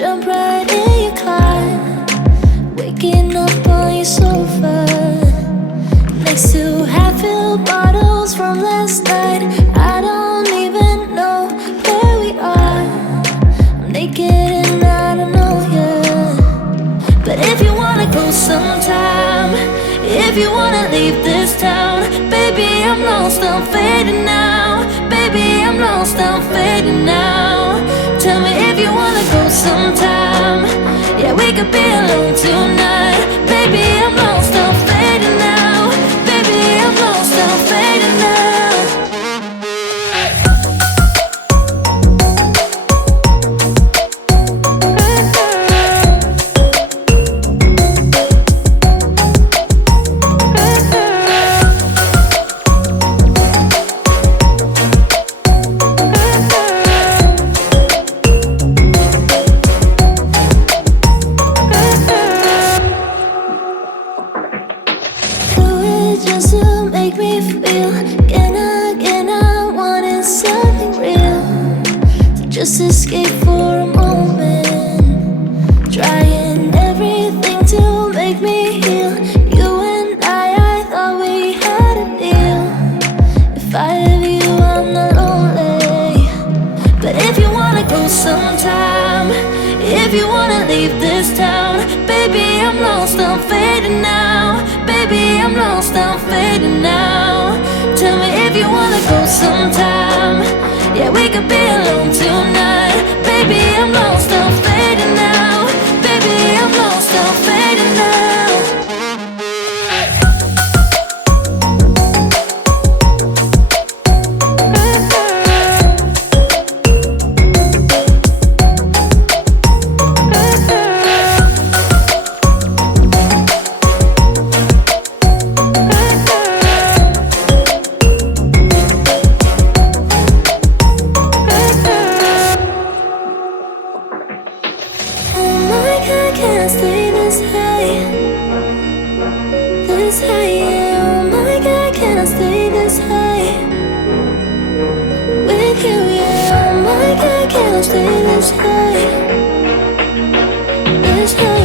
jump right in your car, waking up on your sofa, next to half-filled bottles from last night. I don't even know where we are. I'm naked and I don't know you. But if you wanna go sometime, if you wanna leave this town, baby, I'm lost, I'm fading now. Baby, I'm lost, I'm fading now. Tell me if you wanna go sometime. Yeah, we could be alone tonight. Baby, I'm lost, I'm fading now. Baby, I'm lost, I'm fading now. Just to make me feel again, I wanted something real. So just escape for a moment, trying everything to make me heal. You and I thought we had a deal. If I have you, I'm not lonely. But if you wanna go sometime, if you wanna leave this town, baby, I'm lost, I'm fading now. Baby, I'm lost, I'm fading now. Tell me if you wanna go sometime. Yeah, we could be alone tonight. Baby, I'm lost, I'm fading now. Baby, I'm lost, I'm fading now. Stay this high, this high.